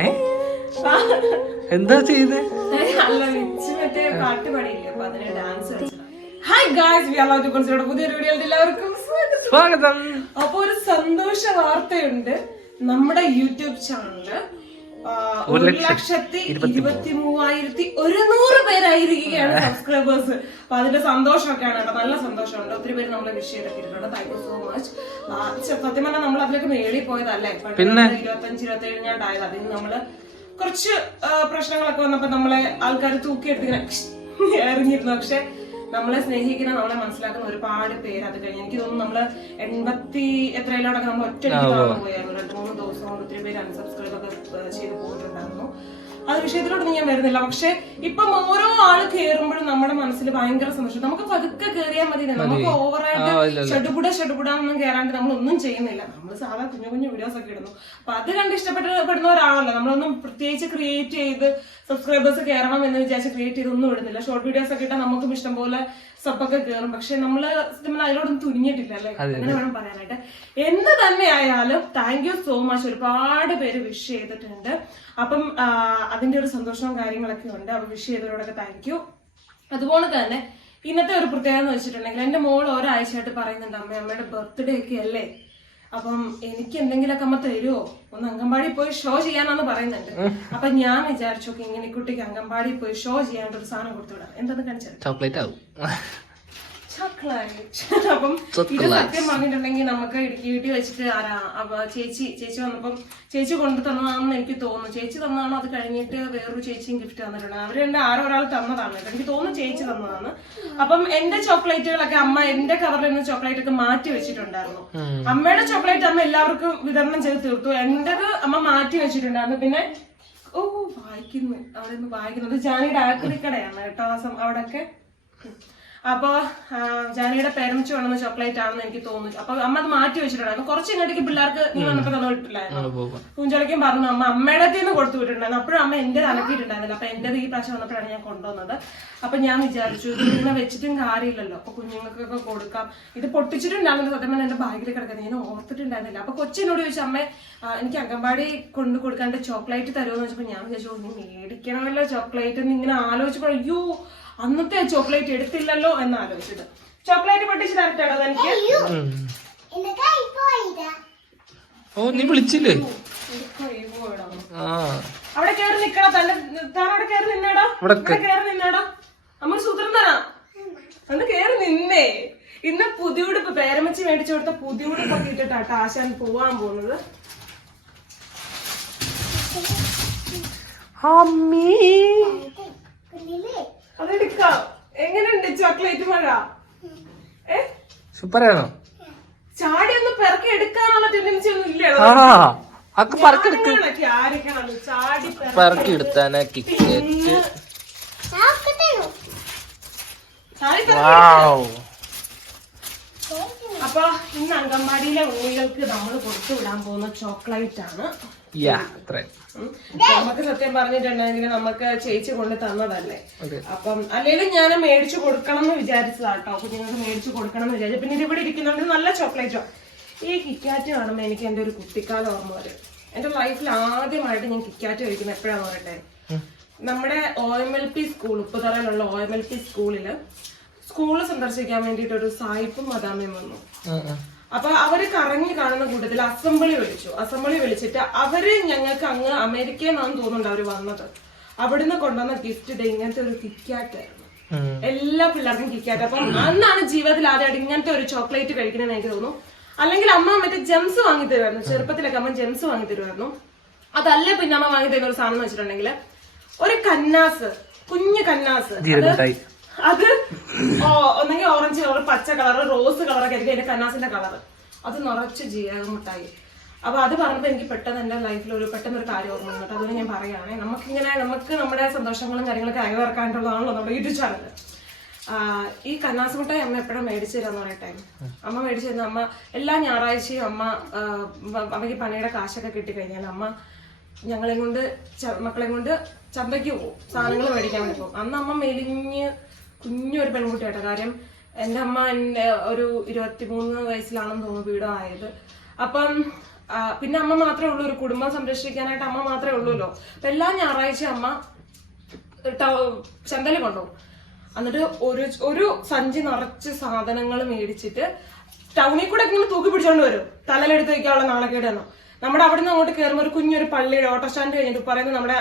ഏ? എന്താ ചെയ്തേ? Hi guys we are to consider പുതിയൊരു വീഡിയോയിൽ എല്ലാവർക്കും സ്വാഗതം. സ്വാഗതം. അപ്പൊ ഒരു സന്തോഷ വാർത്തയുണ്ട് നമ്മുടെ യൂട്യൂബ് ചാനൽ ആ, ഒരു ലക്ഷത്തി ഇരുപത്തി മൂവായിരത്തി ഒരുന്നൂറ് പേരായിരിക്കുകയാണ് സബ്സ്ക്രൈബേഴ്സ് അപ്പൊ അതിന്റെ സന്തോഷമൊക്കെയാണ് കേട്ടോ. നല്ല സന്തോഷമുണ്ട്. ഒത്തിരി പേര് നമ്മളെ വിഷ് ചെയ്തിട്ടുണ്ട് താങ്ക് യു സോ മച്ച് സത്യം പറഞ്ഞാൽ നമ്മൾ അതിലേക്ക് മേളി പോയതല്ലേ? പിന്നെ? ഇരുപത്തഞ്ച് ഇരുപത്തി ഏഴ് ഞാൻ ഉണ്ടായത് അതിന് നമ്മൾ കുറച്ച് പ്രശ്നങ്ങളൊക്കെ വന്നപ്പോ നമ്മളെ ആൾക്കാർ തൂക്കിയെടുത്തിങ്ങനെ എറിഞ്ഞിരുന്നു. പക്ഷെ നമ്മളെ സ്നേഹിക്കുന്ന നമ്മളെ മനസ്സിലാക്കുന്ന ഒരുപാട് പേര് അത് കഴിഞ്ഞ്. എനിക്ക് തോന്നുന്നു നമ്മൾ എൺപത്തി എത്രയിലോടൊക്കെ നമ്മൾ ഒറ്റ പോയായിരുന്നു. രണ്ട് മൂന്ന് ദിവസം കൊണ്ട് ഒത്തിരി പേര് അൺസബ്സ്ക്രൈബ് ഒക്കെ ചെയ്ത് പോയിട്ടുണ്ടായിരുന്നു. അത് വിഷയത്തിലോട്ടൊന്നും ഞാൻ വരുന്നില്ല. പക്ഷെ ഇപ്പം ഓരോ ആൾ കയറുമ്പോഴും നമ്മുടെ മനസ്സിൽ ഭയങ്കര സന്തോഷം. നമുക്ക് പതുക്കെ കയറിയാൽ മതി. നമുക്ക് ഓവറായിട്ട് ഷടുപുട ഷടുപുടാന്നൊന്നും കയറാണ്ട് നമ്മൾ ഒന്നും ചെയ്യുന്നില്ല. നമ്മൾ സാധാ കുഞ്ഞു കുഞ്ഞു വീഡിയോസ് ഒക്കെ ഇടുന്നു. അപ്പൊ അത് കണ്ട് ഇഷ്ടപ്പെട്ടപ്പെടുന്ന ഒരാളല്ല. നമ്മളൊന്നും പ്രത്യേകിച്ച് ക്രിയേറ്റ് ചെയ്ത് സബ്സ്ക്രൈബേഴ്സ് കയറണം എന്ന് വിചാരിച്ച് ക്രിയേറ്റ് ചെയ്ത് ഒന്നും ഇടുന്നില്ല. ഷോർട്ട് വീഡിയോസ് ഒക്കെ ഇട്ടാൽ നമുക്കും ഇഷ്ടം പോലെ കേറും. കയറും പക്ഷെ നമ്മൾ നമ്മൾ പറഞ്ഞാൽ അതിലോടൊന്നും തുനിഞ്ഞിട്ടില്ല അല്ലേ? അങ്ങനെ വേണം പറയാനായിട്ട്. എന്ത് തന്നെ ആയാലും താങ്ക് യു സോ മച്ച് ഒരുപാട് പേര് വിഷ് ചെയ്തിട്ടുണ്ട്. അപ്പം അതിന്റെ ഒരു സന്തോഷവും കാര്യങ്ങളൊക്കെ ഉണ്ട്. അപ്പൊ വിഷ് ചെയ്തവരോടൊക്കെ താങ്ക് യു അതുപോലെ തന്നെ ഇന്നത്തെ ഒരു പ്രത്യേകത എന്ന് വെച്ചിട്ടുണ്ടെങ്കിൽ എന്റെ മോൾ ഒരാഴ്ചയായിട്ട് പറയുന്നുണ്ട് അമ്മ അമ്മയുടെ ബർത്ത്ഡേ ഒക്കെ അല്ലേ? അപ്പം എനിക്ക് എന്തെങ്കിലുമൊക്കെ അമ്മ തരുമോ ഒന്ന് അംഗൻവാടി പോയി ഷോ ചെയ്യാനാന്ന് പറയുന്നുണ്ട്. അപ്പൊ ഞാൻ വിചാരിച്ചു "ഓക്കേ, ഇങ്ങനെ കുട്ടിക്ക് അംഗൻവാടി പോയി ഷോ ചെയ്യാണ്ട് ഒരു സാധനം കൊടുത്തുവിടാം. എന്തെന്ന് കാണിച്ചത്? ചോക്ലേറ്റ് ആവും. അപ്പം ഇത് സത്യം പറഞ്ഞിട്ടുണ്ടെങ്കിൽ നമുക്ക് ഇടുക്കി വീട്ടിൽ വെച്ചിട്ട് ആരാ ചേച്ചി ചേച്ചി വന്നപ്പം ചേച്ചി കൊണ്ടു തന്നതാണെന്ന് എനിക്ക് തോന്നുന്നു. ചേച്ചി തന്നതാണ്? അത് കഴിഞ്ഞിട്ട് വേറൊരു ചേച്ചിയും ഗിഫ്റ്റ് തന്നിട്ടുണ്ട്. അവർ രണ്ട് ആരോ ഒരാൾ തന്നതാണ്. എനിക്ക് തോന്നുന്നു ചേച്ചി തന്നതാണ്. അപ്പം എന്റെ ചോക്ലേറ്റുകളൊക്കെ അമ്മ എന്റെ കവറിൽ നിന്ന് ചോക്ലേറ്റ് ഒക്കെ മാറ്റി വെച്ചിട്ടുണ്ടായിരുന്നു. അമ്മയുടെ ചോക്ലേറ്റ് അമ്മ എല്ലാവർക്കും വിതരണം ചെയ്ത് തീർത്തു. എന്റേത് അമ്മ മാറ്റി വെച്ചിട്ടുണ്ടായിരുന്നു. പിന്നെ ഓ വായിക്കുന്നു. അവിടെ നിന്ന് വായിക്കുന്നത് ജാനിയുടെ ആക്രിക്കടയാണ് കേട്ടോ ആ സം- അവിടൊക്കെ അപ്പൊ ആ, ജാനിയുടെ പേരൻസ് വേണമെന്ന് ചോക്ലേറ്റ് ആണെന്ന് എനിക്ക് തോന്നുന്നു. അപ്പൊ അമ്മ അത് മാറ്റി വെച്ചിട്ടുണ്ടായിരുന്നു കുറച്ച് ഇങ്ങോട്ടേക്ക് പിള്ളേർക്ക് നീ വന്നപ്പോ തന്നെ വിട്ടില്ലായിരുന്നു. പറഞ്ഞു അമ്മ അമ്മയുടെ നിന്ന് കൊടുത്തു വിട്ടിട്ടുണ്ടായിരുന്നു. അപ്പോഴും അമ്മ എന്റെ അലക്കിയിട്ടുണ്ടായിരുന്നില്ല. അപ്പൊ എന്റെ ഈ പ്രാവശ്യം വന്നപ്പോഴാണ് ഞാൻ കൊണ്ടുവന്നത്. അപ്പൊ ഞാൻ വിചാരിച്ചു ഇത് ഇങ്ങനെ വെച്ചിട്ടും കാര്യമില്ലല്ലോ. അപ്പൊ കുഞ്ഞുങ്ങൾക്കൊക്കെ കൊടുക്കാം. ഇത് പൊട്ടിച്ചിട്ടുണ്ടായിരുന്നു സത്യം പറഞ്ഞാൽ എന്റെ ബാഗിൽ കിടക്കുന്നത്. ഞാൻ ഓർത്തിട്ടുണ്ടായിരുന്നില്ല. അപ്പൊ കൊച്ചിനോട് ചോദിച്ചു അമ്മ എനിക്ക് അംഗൻവാടി കൊണ്ടു കൊടുക്കാണ്ട് ചോക്ലേറ്റ് തരുമെന്ന് വെച്ചപ്പോ ഞാൻ വിചാരിച്ചു നീ മേടിക്കണമല്ലോ ചോക്ലേറ്റ് എന്ന് ഇങ്ങനെ ആലോചിച്ചപ്പോ അയ്യോ അന്നത്തെ ചോക്ലേറ്റ് എടുത്തില്ലല്ലോ എന്ന് ആലോചിച്ചത്. ചോക്ലേറ്റ് പൊട്ടിച്ച് തരട്ടോ എനിക്ക് ഓ നീ വിളിച്ചില്ലേ? എനിക്ക് ഒഴിവ് ആ. അവിടെ കേറി നിക്കടാ തന്നെ താൻ അവിടെ കയറി നിന്നേടാ. കേറി നിന്നേടാ. അമ്മ സൂത്രം തരാം. ഒന്ന് കയറി നിന്നേ. ഇന്ന് പുതിയ ഉടുപ്പ് പേരമ്മച്ചി മേടിച്ചു കൊടുത്ത പുതിയ ഉടുപ്പൊക്കെ ഇട്ടിട്ടാട്ടോ ആശാൻ പോവാൻ പോകുന്നത് അമ്മീ. അതെടുക്കാം. എങ്ങനെയുണ്ട് ചോക്ലേറ്റ് മഴ? ഏ? സൂപ്പറാണോ? ചാടി ഒന്ന് പിറക്കി എടുക്കാനുള്ള ടെൻഡൻസി ഒന്നും ഇല്ലേ ആ അക്ക് പറക്കെടുക്ക് ആയിരിക്കണം ചാടി പിറക്കി എടുത്താനാ കിക്കറ്റ് അപ്പൊ ഇന്ന് അംഗൻവാടിയിലെ ഉണ്ണികൾക്ക് നമ്മൾ കൊടുത്തു വിടാൻ പോകുന്ന ചോക്ലേറ്റ് ആണ്. നമുക്ക് സത്യം പറഞ്ഞിട്ടുണ്ടെങ്കിൽ നമുക്ക് ചേച്ചി കൊണ്ട് തന്നതല്ലേ? അപ്പം അല്ലെങ്കിൽ ഞാൻ മേടിച്ചു കൊടുക്കണം എന്ന് വിചാരിച്ചതാട്ടോ കുഞ്ഞുങ്ങൾക്ക് മേടിച്ചു കൊടുക്കണം എന്ന് വിചാരിച്ചു. പിന്നെ ഇതിവിടെ ഇവിടെ ഇരിക്കുന്നുണ്ട് നല്ല ചോക്ലേറ്റോ ഈ കിക്കാറ്റ് കാണുമ്പോൾ എനിക്ക് എന്റെ ഒരു കുട്ടിക്കാലം ഓർമ്മ വരും. എന്റെ ലൈഫിൽ ആദ്യമായിട്ട് ഞാൻ കിക്കാറ്റ് കഴിക്കുന്നത് എപ്പോഴാന്ന് പറയട്ടെ? നമ്മുടെ O M L P school ഉപ്പുതറയിലുള്ള O M L P സ്കൂളിൽ സ്കൂൾ സന്ദർശിക്കാൻ വേണ്ടിയിട്ട് ഒരു സായിപ്പും മദാമയും വന്നു. അപ്പൊ അവർ കറങ്ങി കാണുന്ന കൂട്ടത്തിൽ അസംബ്ലി വിളിച്ചു. അസംബ്ലി വിളിച്ചിട്ട് അവർ ഞങ്ങൾക്ക് അങ്ങ് അമേരിക്കയിൽ നിന്നാണ് തോന്നുന്നുണ്ട് അവർ വന്നത്. അവിടുന്ന് കൊണ്ടുവന്ന ഗിഫ്റ്റ് ഇത് ഇങ്ങനത്തെ ഒരു കിക്കാറ്റ് ആയിരുന്നു. എല്ലാ പിള്ളേർക്കും കിക്കാറ്റ് അപ്പം അന്നാണ് ജീവിതത്തിൽ ആദ്യമായിട്ട് ഇങ്ങനത്തെ ഒരു ചോക്ലേറ്റ് കഴിക്കണമെന്ന് എനിക്ക് തോന്നുന്നു. അല്ലെങ്കിൽ അമ്മ മറ്റേ ജെംസ് വാങ്ങി തരുമായിരുന്നു ചെറുപ്പത്തിലൊക്കെ അമ്മ ജെംസ് വാങ്ങി തരുമായിരുന്നു അതല്ല പിന്നെ അമ്മ വാങ്ങി തരുന്ന ഒരു സാധനം എന്ന് വെച്ചിട്ടുണ്ടെങ്കിൽ ഒരു കന്നാസ് കുഞ്ഞു കന്നാസ്. അത് ഒന്നെങ്കിൽ ഓറഞ്ച് കളർ പച്ച കളർ റോസ് കളറൊക്കെ ആയിരിക്കും എന്റെ കന്നാസിന്റെ കളർ അത് നിറച്ച് ജീരക മുട്ടായി. അപ്പൊ അത് പറഞ്ഞപ്പോ എനിക്ക് പെട്ടെന്ന് എന്റെ ലൈഫിൽ ഒരു പെട്ടെന്ന് ഒരു കാര്യം ഓർമ്മ വന്നിട്ട് അതുകൊണ്ട് ഞാൻ പറയുകയാണെ. നമുക്കിങ്ങനെ നമുക്ക് നമ്മുടെ സന്തോഷങ്ങളും കാര്യങ്ങളൊക്കെ അയവിറക്കാനുള്ളതാണല്ലോ നമ്മുടെ യൂട്യൂബ് ചാനൽ ഈ കന്നാസ് മുട്ടായി അമ്മ എപ്പോഴും മേടിച്ചു തരാന്ന് പറയട്ടെ അമ്മ മേടിച്ചു തരുന്ന അമ്മ എല്ലാ ഞായറാഴ്ചയും അമ്മ അമ്മയ്ക്ക് പണിയുടെ കാശൊക്കെ കിട്ടിക്കഴിഞ്ഞാൽ അമ്മ ഞങ്ങളെ കൊണ്ട് മക്കളെ കൊണ്ട് ചന്തയ്ക്ക് പോകും. സാധനങ്ങൾ മേടിക്കാൻ വേണ്ടി പോകും. അന്ന് അമ്മ മെലിഞ്ഞ് കുഞ്ഞൊരു പെൺകുട്ടിയാട്ടോ കാര്യം എന്റെ അമ്മ എന്റെ ഒരു ഇരുപത്തിമൂന്ന് വയസ്സിലാണെന്ന് തോന്നുന്നു വീടായത്. അപ്പം പിന്നെ അമ്മ മാത്രമേ ഉള്ളൂ ഒരു കുടുംബം സംരക്ഷിക്കാനായിട്ട് അമ്മ മാത്രമേ ഉള്ളൂല്ലോ. അപ്പൊ എല്ലാ ഞായറാഴ്ച അമ്മ ചന്തയിൽ കൊണ്ടുപോകും. എന്നിട്ട് ഒരു ഒരു സഞ്ചി നിറച്ച് സാധനങ്ങൾ മേടിച്ചിട്ട് ടൗണിൽ കൂടെ ഇങ്ങനെ തൂക്കി പിടിച്ചോണ്ട് വരും. തലയിലെടുത്ത് വെക്കാനുള്ള നാളക്കേടാണ് നമ്മുടെ അവിടെ നിന്ന് അങ്ങോട്ട് കയറുമ്പോൾ ഒരു കുഞ്ഞൊരു പള്ളിയുടെ ഓട്ടോ സ്റ്റാൻഡ് കഴിഞ്ഞിട്ട് പറയുന്നത് നമ്മുടെ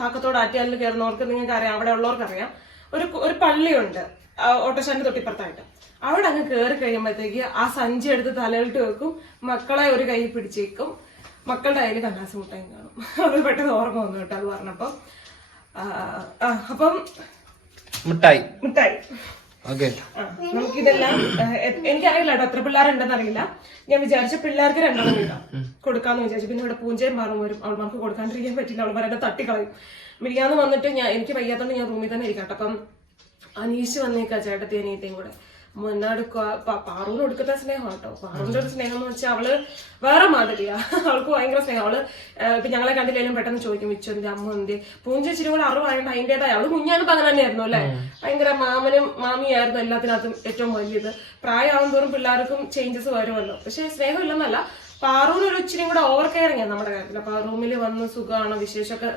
കാക്കത്തോട് ആറ്റിയാലിൽ കയറുന്നവർക്ക് നിങ്ങൾക്ക് അറിയാം അവിടെ ഉള്ളവർക്ക് അറിയാം ഒരു ഒരു പള്ളിയുണ്ട് ഓട്ടോസ്റ്റാൻഡ് ഓട്ടോ സ്റ്റാൻഡ് തൊട്ടിപ്പുറത്തായിട്ട്. അവിടെ അങ്ങ് കയറി കഴിയുമ്പോഴത്തേക്ക് ആ സഞ്ചി എടുത്ത് തലയിട്ട് വെക്കും മക്കളെ ഒരു കൈ പിടിച്ചേക്കും. മക്കളുടെ കയ്യിൽ കണ്ണാസ് മുട്ടയും കാണും. അത് പെട്ടെന്ന് ഓർമ്മ വന്നു കേട്ടോ അത് പറഞ്ഞപ്പം. അപ്പം മിഠായി. മിഠായി. നമുക്കിതെല്ലാം എനിക്കറിയില്ല കേട്ടോ എത്ര പിള്ളേരുണ്ടെന്ന് അറിയില്ല ഞാൻ വിചാരിച്ച പിള്ളേർക്ക് രണ്ടെണ്ണം വീടാം കൊടുക്കാന്ന് വിചാരിച്ചു. പിന്നെ ഇവിടെ പൂഞ്ചയും മാറും വരും. അവൾമാർക്ക് കൊടുക്കാണ്ടിരിക്കാൻ പറ്റില്ല. അവൾ പറയുന്നത് തട്ടിക്കളയും. മിനിയാന്ന് വന്നിട്ട് ഞാൻ എനിക്ക് വയ്യാത്തോണ്ട് ഞാൻ റൂമിൽ തന്നെ ഇരിക്കട്ടെ അപ്പം അനീഷ് വന്നേക്കാ ചേട്ടത്തി അനിയത്തെയും കൂടെ. മുന്നാടുക്കുക പാറൂന് കൊടുക്കത്തെ സ്നേഹം കേട്ടോ പാറൂന്റെ ഒരു സ്നേഹം എന്ന് വെച്ചാൽ അവൾ വേറെ മാതിരിയാ. അവൾക്ക് ഭയങ്കര സ്നേഹം. അവൾ ഇപ്പൊ ഞങ്ങളെ കണ്ടില്ലെങ്കിലും പെട്ടെന്ന് ചോദിക്കും മിച്ചു അമ്മ എന്ത്? പൂഞ്ചേച്ചിരി കൂടെ അറിവായോണ്ട് അതിന്റെതായ അവൾ കുഞ്ഞാനിപ്പോ അങ്ങനെ തന്നെയായിരുന്നു അല്ലെ? ഭയങ്കര മാമനും മാമിയായിരുന്നു എല്ലാത്തിനകത്തും ഏറ്റവും വലിയത്. പ്രായം തോറും പിള്ളേർക്കും ചേഞ്ചസ് വരുമല്ലോ പക്ഷെ സ്നേഹം ഇല്ലെന്നല്ല പാറൂന് ഒരു ഇച്ചിരി കൂടെ ഓവർ കെയറിങ് ആണ് നമ്മുടെ കാര്യത്തിൽ. അപ്പൊ റൂമിൽ വന്ന് സുഖമാണ് വിശേഷമൊക്കെ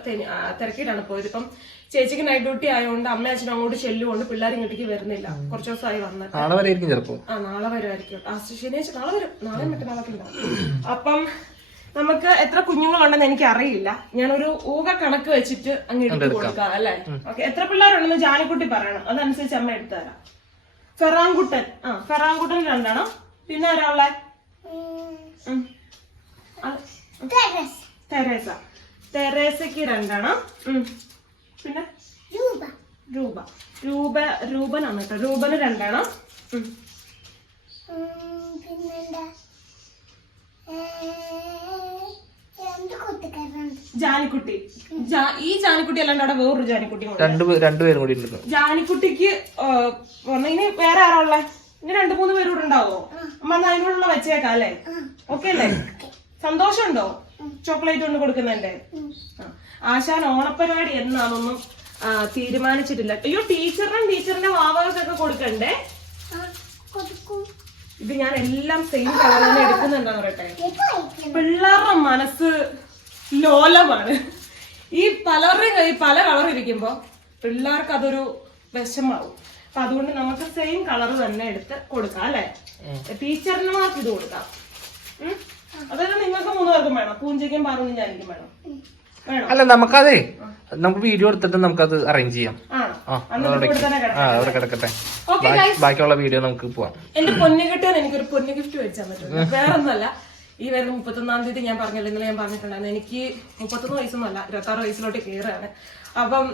തിരക്കിയിട്ടാണ് പോയത്. ഇപ്പം ചേച്ചിക്ക് നൈറ്റ് ഡ്യൂട്ടി ആയതുകൊണ്ട് അമ്മ അച്ഛനും അങ്ങോട്ട് ചെല്ലുകൊണ്ട് പിള്ളേർ ഇങ്ങോട്ടേക്ക് വരുന്നില്ല. കുറച്ച് ദിവസമായി വന്നിട്ട് നാളെ വരെ ആയിരിക്കും ചിലപ്പോ? ആ നാളെ വരുമായിരിക്കും ആ ശനിയാഴ്ച നാളെ വരും. നാളെ മറ്റന്നാളൊക്കെ ഉണ്ടാവും. അപ്പം നമുക്ക് എത്ര കുഞ്ഞുങ്ങളുണ്ടെന്ന് എനിക്ക് അറിയില്ല ഞാനൊരു ഊക കണക്ക് വെച്ചിട്ട് അങ്ങ് എടുത്ത് കൊടുക്കാം അല്ലെ? ഓക്കെ എത്ര പിള്ളേരുണ്ടെന്ന് ജാനിക്കുട്ടി പറയണം. അതനുസരിച്ച് അമ്മ എടുത്തു തരാം ഫെറാങ്കുട്ടൻ. ആ ഫെറാങ്കുട്ടൻ രണ്ടെണ്ണം. പിന്നെ ഒരാളെ തെരേസ. തെരേസയ്ക്ക് രണ്ടെണ്ണം. ഉം. പിന്നെ? രൂപ. രൂപ. രൂപനാണ് കേട്ടോ. രൂപന് രണ്ടെണ്ണം. ജാനിക്കുട്ടി ഈ ജാനിക്കുട്ടി അല്ലാണ്ട് അവിടെ വേറൊരു ജാനിക്കുട്ടി ഉണ്ട്. രണ്ട് പേ- രണ്ടുപേരും കൂടി ഉണ്ട്. ജാനിക്കുട്ടിക്ക് ഇനി വേറെ ആരാ ഉള്ളേ? ഇനി രണ്ടു മൂന്ന് പേര് കൂടെ ഉണ്ടാവോ അമ്മ അതിനോടുള്ള വെച്ചേക്കാം അല്ലേ? ഓക്കെ അല്ലേ? സന്തോഷമുണ്ടോ? ചോക്ലേറ്റ് കൊണ്ട് കൊടുക്കുന്നതിന്റെ ആ. ആശാൻ ഓണപ്പരിപാടി എന്നാണൊന്നും തീരുമാനിച്ചിട്ടില്ല. അയ്യോ ടീച്ചറിനും ടീച്ചറിന്റെ വാവകൾക്കൊക്കെ കൊടുക്കണ്ടേ? കൊടുക്കും. ഇത് ഞാൻ എല്ലാം സെയിം കളർ തന്നെ എടുക്കുന്നുണ്ടെന്ന് പറയട്ടെ. പിള്ളേരുടെ മനസ്സ് ലോലമാണ്. ഈ പലരുടെയും കൈ പല കളർ ഇരിക്കുമ്പോ പിള്ളേർക്ക് അതൊരു വിഷമാവും. അപ്പൊ അതുകൊണ്ട് നമുക്ക് സെയിം കളർ തന്നെ എടുത്ത് കൊടുക്കാം അല്ലെ? ടീച്ചറിനുമാർക്ക് ഇത് കൊടുക്കാം. ഉം? അതായത് നിങ്ങൾക്ക് മൂന്നുപേർക്കും വേണം. പൂഞ്ചയ്ക്കും പാറും ഞാനിക്കും വേണം. വേണം? അല്ല നമുക്കതേ നമുക്ക് വീഡിയോ എടുത്തിട്ട് നമുക്കത് അറേഞ്ച് ചെയ്യാം. ആ അന്ന് അതവിടെ തന്നെ ആ അവിടെ കിടക്കട്ടെ. ബാക്കിയുള്ള വീഡിയോ നമുക്ക് പോവാം. എന്റെ പൊന്നു കിട്ടാൻ എനിക്കൊരു പൊന്നു ഗിഫ്റ്റ് മേടിച്ചാൽ പറ്റും. വേറെ വേറൊന്നല്ല ഈ വരുന്ന മുപ്പത്തൊന്നാം തീയതി ഞാൻ പറഞ്ഞില്ല ഇന്നലെ ഞാൻ പറഞ്ഞിട്ടുണ്ടായിരുന്നു. എനിക്ക് മുപ്പത്തൊന്ന് വയസ്സൊന്നുമല്ല ഇരുപത്തി ആറ് വയസ്സിലോട്ട് കയറുകയാണ്. അപ്പം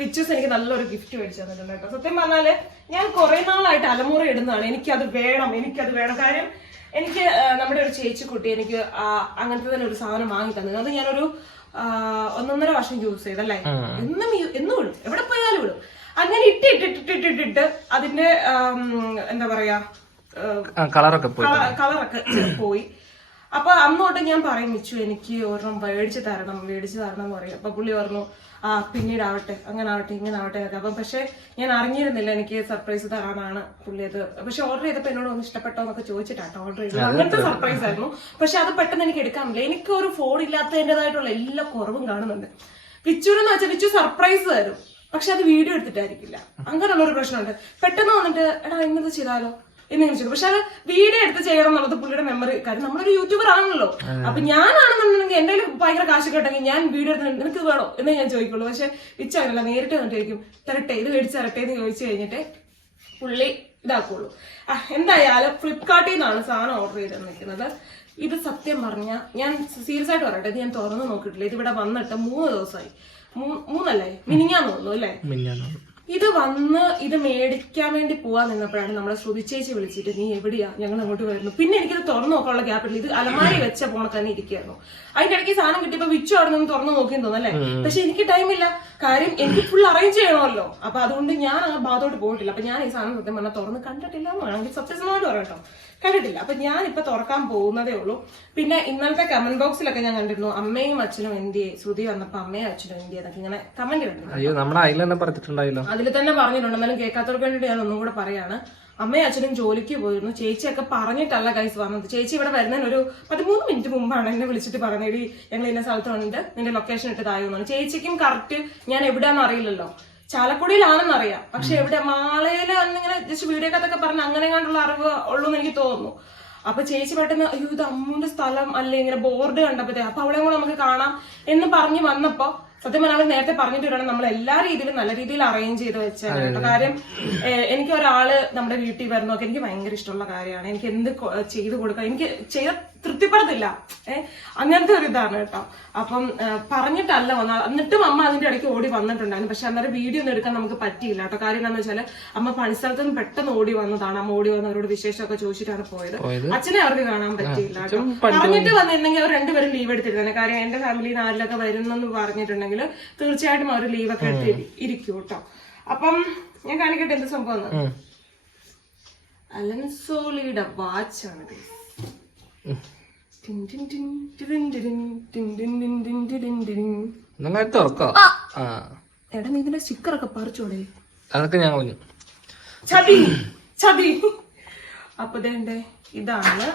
വിച്ചൂസ് എനിക്ക് നല്ലൊരു ഗിഫ്റ്റ് മേടിച്ചു തന്നിട്ടുണ്ട് കേട്ടോ. സത്യം പറഞ്ഞാൽ ഞാൻ കുറെ നാളായിട്ട് അലമുറ ഇടുന്നതാണ്. എനിക്കത് വേണം എനിക്കത് വേണം. കാര്യം എനിക്ക് നമ്മുടെ ഒരു ചേച്ചി കുട്ടി എനിക്ക് അങ്ങനത്തെ തന്നെ ഒരു സാധനം വാങ്ങി തന്നു അത് ഞാനൊരു ഒന്നൊന്നര വർഷം യൂസ് ചെയ്തല്ലേ എന്നും എന്നും ഇടും. എവിടെ പോയാലും ഇടും. അങ്ങനെ ഇട്ട് ഇട്ടിട്ടിട്ടിട്ടിട്ട് അതിന്റെ എന്താ പറയാ കളറൊക്കെ പോയി. കളറൊക്കെ പോയി. അപ്പൊ അന്നോട്ട് ഞാൻ പറയും മിച്ചു എനിക്ക് ഒരെണ്ണം മേടിച്ച് തരണം മേടിച്ച് തരണം എന്ന് പറയും. അപ്പൊ പുള്ളി പറഞ്ഞു ആ പിന്നീട് ആവട്ടെ അങ്ങനെ ആവട്ടെ ഇങ്ങനെ ആവട്ടെ ഒക്കെ അപ്പം പക്ഷേ ഞാൻ അറിഞ്ഞിരുന്നില്ല എനിക്ക് സർപ്രൈസ് തരാനാണ് പുള്ളി അത്. പക്ഷെ ഓർഡർ ചെയ്തപ്പോൾ എന്നോട് ഒന്ന് ഇഷ്ടപ്പെട്ടോ എന്നൊക്കെ ചോദിച്ചിട്ടാണ് ഓർഡർ ചെയ്തത്. അങ്ങനത്തെ സർപ്രൈസ് ആയിരുന്നു. പക്ഷെ അത് പെട്ടെന്ന് എനിക്ക് എടുക്കാൻ പറ്റില്ല. എനിക്ക് ഒരു ഫോൺ ഇല്ലാത്തതിന്റെതായിട്ടുള്ള എല്ലാ കുറവും കാണുന്നുണ്ട്. വിച്ചുന്ന് വെച്ചാൽ വിച്ചു സർപ്രൈസ് തരും. പക്ഷെ അത് വീഡിയോ എടുത്തിട്ടായിരിക്കില്ല. അങ്ങനെയുള്ള ഒരു പ്രശ്നമുണ്ട്. പെട്ടെന്ന് വന്നിട്ട് എടാ ഇന്നത് ചെയ്താലോ? എന്നിങ്ങനെ ചെയ്തു പക്ഷെ അത് വീഡിയോ എടുത്ത് ചെയ്യണം എന്നുള്ളത് പുള്ളിയുടെ മെമ്മറി കാര്യം നമ്മളൊരു യൂട്യൂബർ ആണല്ലോ. അപ്പൊ ഞാനാണെന്നുണ്ടെങ്കിൽ എന്റെ കയ്യിൽ ഭയങ്കര കാശ് കേട്ടെങ്കിൽ ഞാൻ വീഡിയോ എടുത്ത് നിനക്ക് വേണോ? എന്ന് ഞാൻ ചോദിക്കുള്ളൂ. പക്ഷെ വിച്ച അങ്ങനല്ല നേരിട്ട് കണ്ടിരിക്കും. തരട്ടെ ഇത് മേടിച്ച് തരട്ടെ എന്ന് ചോദിച്ചു കഴിഞ്ഞിട്ട് പുള്ളി ഇതാക്കുള്ളൂ. എന്തായാലും ഫ്ലിപ്കാർട്ടിൽ നിന്നാണ് സാധനം ഓർഡർ ചെയ്ത് നിൽക്കുന്നത് ഇത് സത്യം പറഞ്ഞാൽ ഞാൻ സീരിയസ് ആയിട്ട് പറയട്ടെ ഇത് ഞാൻ തുറന്നു നോക്കിയിട്ടില്ല. ഇത് ഇവിടെ വന്നിട്ട് മൂന്ന് ദിവസമായി. മൂന്നല്ലേ? മിനിങ്ങാന്ന് തോന്നുന്നു അല്ലേ? ഇത് വന്ന് ഇത് മേടിക്കാൻ വേണ്ടി പോവാൻ നിന്നപ്പോഴാണ് നമ്മളെ ശ്രുതിച്ചേച്ചി വിളിച്ചിട്ട് നീ എവിടെയാ? ഞങ്ങൾ അങ്ങോട്ട് വരുന്നു. പിന്നെ എനിക്കിത് തുറന്നു നോക്കാനുള്ള ഗ്യാപ്പില്ല ഇത് അലമാരി വെച്ച പോണ തന്നെ ഇരിക്കുകയായിരുന്നു. അതിന്റെ ഇടയ്ക്ക് സാധനം കിട്ടിയപ്പോ വിച്ചു അവിടെ നിന്ന് തുറന്നു നോക്കിയെന്ന് തോന്നല്ലേ പക്ഷെ എനിക്ക് ടൈമില്ല കാര്യം എനിക്ക് ഫുൾ അറേഞ്ച് ചെയ്യണമല്ലോ. അപ്പൊ അതുകൊണ്ട് ഞാൻ ആ ഭാഗത്തോട്ട് പോയിട്ടില്ല. അപ്പൊ ഞാൻ ഈ സാധനം സത്യം പറഞ്ഞാൽ തുറന്ന് കണ്ടിട്ടില്ല എന്ന് വേണമെങ്കിൽ സത്യസന്ധമായിട്ട് പറയട്ടോ. കണ്ടിട്ടില്ല. അപ്പൊ ഞാൻ ഇപ്പൊ തുറക്കാൻ പോകുന്നതേ ഉള്ളൂ. പിന്നെ ഇന്നലത്തെ കമന്റ് ബോക്സിലൊക്കെ ഞാൻ കണ്ടിരുന്നു. അമ്മയും അച്ഛനും എന്തിയെ ശ്രുതി വന്നപ്പോ അമ്മയും അച്ഛനും എന്തിയെ എന്നൊക്കെ ഇങ്ങനെ കമന്റ് കണ്ടിട്ടുണ്ട് അയ്യോ നമ്മുടെ അതിൽ തന്നെ പറഞ്ഞിട്ടുണ്ടായല്ലോ. അതിൽ തന്നെ പറഞ്ഞിട്ടുണ്ട്. എന്നാലും കേൾക്കാത്തവർക്ക് വേണ്ടിയിട്ട് ഞാൻ ഒന്നും കൂടെ പറയാണ്. അമ്മയും അച്ഛനും ജോലിക്ക് പോയിരുന്നു. ചേച്ചിയൊക്കെ പറഞ്ഞിട്ടല്ല കൈസ് വന്നത്. ചേച്ചി ഇവിടെ വരുന്നതിന് ഒരു പതിമൂന്ന് മിനിറ്റ് മുമ്പാണ് എന്നെ വിളിച്ചിട്ട് പറഞ്ഞത്. "എടീ, ഞങ്ങൾ ഇന്ന സ്ഥലത്തുണ്ട് നിന്റെ ലൊക്കേഷൻ ഇട്ടതായോന്നാണ് ചേച്ചിക്കും കറക്റ്റ് ഞാൻ എവിടെയാണെന്ന് അറിയില്ലല്ലോ. ചാലക്കുടിയിലാണെന്ന് അറിയാം പക്ഷെ എവിടെ? മാളയിൽ അന്നിങ്ങനെ ജസ്റ്റ് വീഡിയോ കത്തൊക്കെ പറഞ്ഞ് അങ്ങനെ കണ്ടുള്ള അറിവ് ഉള്ളൂ എന്ന് എനിക്ക് തോന്നുന്നു. അപ്പൊ ചേച്ചി പെട്ടെന്ന് അയ്യോ ഇത് അമ്മൂന്റെ സ്ഥലം അല്ലേ? ഇങ്ങനെ ബോർഡ് കണ്ടപ്പോഴത്തെ അപ്പൊ അവിടെ കൂടെ നമുക്ക് കാണാം. എന്ന് പറഞ്ഞു വന്നപ്പോ സത്യം പറഞ്ഞാൽ നേരത്തെ പറഞ്ഞിട്ട് വേണം നമ്മൾ എല്ലാ രീതിയിലും നല്ല രീതിയിൽ അറേഞ്ച് ചെയ്ത് വെച്ചാൽ കേട്ടോ. കാര്യം എനിക്ക് ഒരാൾ നമ്മുടെ വീട്ടിൽ വരുന്നൊക്കെ എനിക്ക് ഭയങ്കര ഇഷ്ടമുള്ള കാര്യമാണ്. എനിക്ക് എന്ത് ചെയ്ത് കൊടുക്കാം എനിക്ക് ചെയ്ത തൃപ്തിപ്പെടത്തില്ല ഏഹ് അങ്ങനത്തെ ഒരു ഇതാണ് കേട്ടോ. അപ്പം പറഞ്ഞിട്ടല്ല വന്ന എന്നിട്ടും അമ്മ അതിന്റെ ഇടയ്ക്ക് ഓടി വന്നിട്ടുണ്ടായിരുന്നു. പക്ഷെ അന്നേരം വീഡിയോ ഒന്നും എടുക്കാൻ നമുക്ക് പറ്റിയില്ല കേട്ടോ. കാര്യം എന്താണെന്ന് വെച്ചാൽ അമ്മ പണിസ്ഥലത്ത് നിന്ന് പെട്ടെന്ന് ഓടി വന്നതാണ്. അമ്മ ഓടി വന്നവരോട് വിശേഷമൊക്കെ ചോദിച്ചിട്ടാണ് പോയത്. അച്ഛനെ അവർക്ക് കാണാൻ പറ്റിയില്ല കേട്ടോ. പറഞ്ഞിട്ട് വന്നിരുന്നെങ്കിൽ അവർ രണ്ടുപേരും ലീവ് എടുത്തിരുന്നേ കാര്യം എന്റെ ഫാമിലിയിൽ നിന്ന് ആരിലൊക്കെ വരുന്നെന്ന് പറഞ്ഞിട്ടുണ്ടെങ്കിൽ തീർച്ചയായിട്ടും അവർ ലീവൊക്കെ എടുത്ത് ഇരി- ഇരിക്കും കേട്ടോ. അപ്പം ഞാൻ കാണിക്കട്ടെ എന്ത് സംഭവം അലൻസോളിയുടെ വാച്ചാണ് നിങ്ങൾ തുറക്കോ ആ. എടാ നീ ഇതിന്റെ സ്റ്റിക്കറൊക്കെ പറിച്ചോടെ അതൊക്കെ ഞാൻ പറഞ്ഞു ചതി ചതി. അപ്പൊ ഇതേണ്ടേ ഇതാണ്.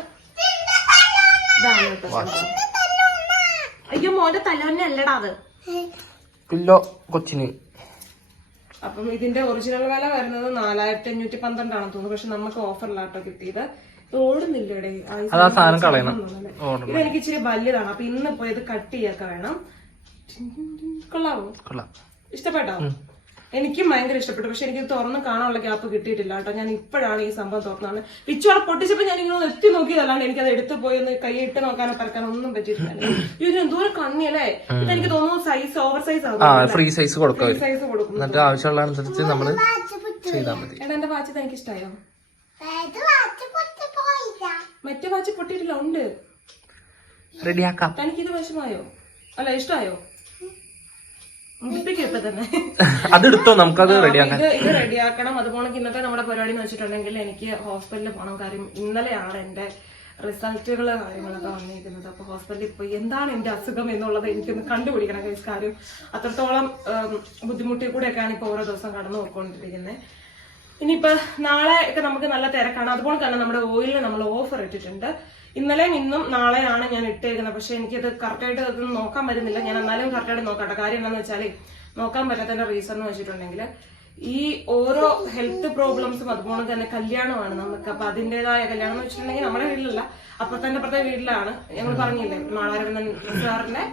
ഇതാണ് കേട്ടോ. അയ്യോ മോന്റെ തലോന്നെ അല്ലടാ അത്. കിലോ കൊച്ചിന്. അപ്പം ഇതിന്റെ ഒറിജിനൽ വില വരുന്നത് നാലായിരത്തി അഞ്ഞൂറ്റി പന്ത്രണ്ടാണെന്ന് തോന്നുന്നു. പക്ഷെ നമുക്ക് ഓഫറിലാട്ടോ കിട്ടിയത്. ഓടുന്നില്ലേടേ? അത് സാധനം കളയണം. ഇത് എനിക്ക് ഇച്ചിരി വലിയതാണ്. അപ്പൊ ഇന്ന് പോയത് കട്ട് ചെയ്യൊക്കെ വേണം കൊള്ളാവോ? കൊള്ളാം. ഇഷ്ടപ്പെട്ടോ? എനിക്കും ഭയങ്കര ഇഷ്ടപ്പെട്ടു. പക്ഷെ എനിക്ക് തുറന്ന് കാണാനുള്ള ഗ്യാപ്പ് കിട്ടിയിട്ടില്ല കേട്ടോ. ഞാൻ ഇപ്പോഴാണ് ഈ സംഭവം തുറന്നാണ് പിച്ചോടെ പൊട്ടിച്ചപ്പോ ഞാൻ ഇങ്ങനെ എത്തി നോക്കിയതല്ലാണ്ട് എനിക്ക് അത് എടുത്തു പോയി ഒന്ന് കൈ ഇട്ട് നോക്കാനോ പറക്കാനോ ഒന്നും പറ്റിയിട്ടില്ല. ഇതിന് അല്ലേ ഇത് എനിക്ക് തോന്നുന്നു സൈസ് ഓവർ സൈസ് ആവും ഫ്രീ സൈസ് കൊടുക്കാം സൈസ് കൊടുക്കും എന്നിട്ട് ആവശ്യമുള്ള അനുസരിച്ച് നമ്മൾ ചെയ്താൽ മതി. എടാ എന്റെ വാച്ച് എനിക്ക് ഇഷ്ടമായോ ഏത് വാച്ച് പൊട്ടി പോയില്ല മറ്റേ വാച്ച് പൊട്ടിയിട്ടില്ല ഉണ്ട്. റെഡിയാക്കാം. തനിക്ക് ഇത് വിഷമായോ അല്ല ഇഷ്ടമായോ? അതെടുത്തോ നമുക്കത് റെഡിയാക്കാം. ഇത് റെഡിയാക്കണം. അതുപോലെ ഇന്നത്തെ നമ്മുടെ പരിപാടി എന്ന് വെച്ചിട്ടുണ്ടെങ്കിൽ എനിക്ക് ഹോസ്പിറ്റലിൽ പോകണം. കാര്യം ഇന്നലെയാണ് എന്റെ റിസൾട്ടുകൾ കാര്യങ്ങളൊക്കെ വന്നിരിക്കുന്നത്. അപ്പൊ ഹോസ്പിറ്റലിൽ പോയി എന്താണ് എന്റെ അസുഖം എന്നുള്ളത് എനിക്കൊന്ന് കണ്ടുപിടിക്കണം. കാര്യം അത്രത്തോളം ബുദ്ധിമുട്ടിൽ കൂടെയൊക്കെയാണ് ഇപ്പൊ ഓരോ ദിവസം കടന്നു പോയിക്കൊണ്ടിരിക്കുന്നത്. ഇനിയിപ്പോ നാളെ ഒക്കെ നമുക്ക് നല്ല തിരക്കാണ്. അതുപോലെ തന്നെ നമ്മുടെ ഓയിലിന് നമ്മൾ ഓഫർ ഇട്ടിട്ടുണ്ട്. ഇന്നലെയും ഇന്നും നാളെയാണ് ഞാൻ ഇട്ടേക്കുന്നത്. പക്ഷെ എനിക്കത് കറക്റ്റായിട്ട് അതൊന്നും നോക്കാൻ പറ്റുന്നില്ല. ഞാൻ എന്നാലും കറക്റ്റായിട്ട് നോക്കട്ടെ. കാര്യം എന്താണെന്ന് വെച്ചാൽ നോക്കാൻ പറ്റാത്തതിന്റെ റീസൺ എന്ന് വെച്ചിട്ടുണ്ടെങ്കിൽ ഈ ഓരോ ഹെൽത്ത് പ്രോബ്ലംസും അതുപോലെ തന്നെ കല്യാണമാണ് നമുക്ക്. അപ്പൊ അതിന്റേതായ കല്യാണം എന്ന് വെച്ചിട്ടുണ്ടെങ്കിൽ നമ്മുടെ വീട്ടിലല്ല അപ്പുറത്തെ അപ്പുറത്തെ വീട്ടിലാണ്. ഞങ്ങൾ പറഞ്ഞില്ലേ മാളാരവന്ദൻ സാറിന്റെ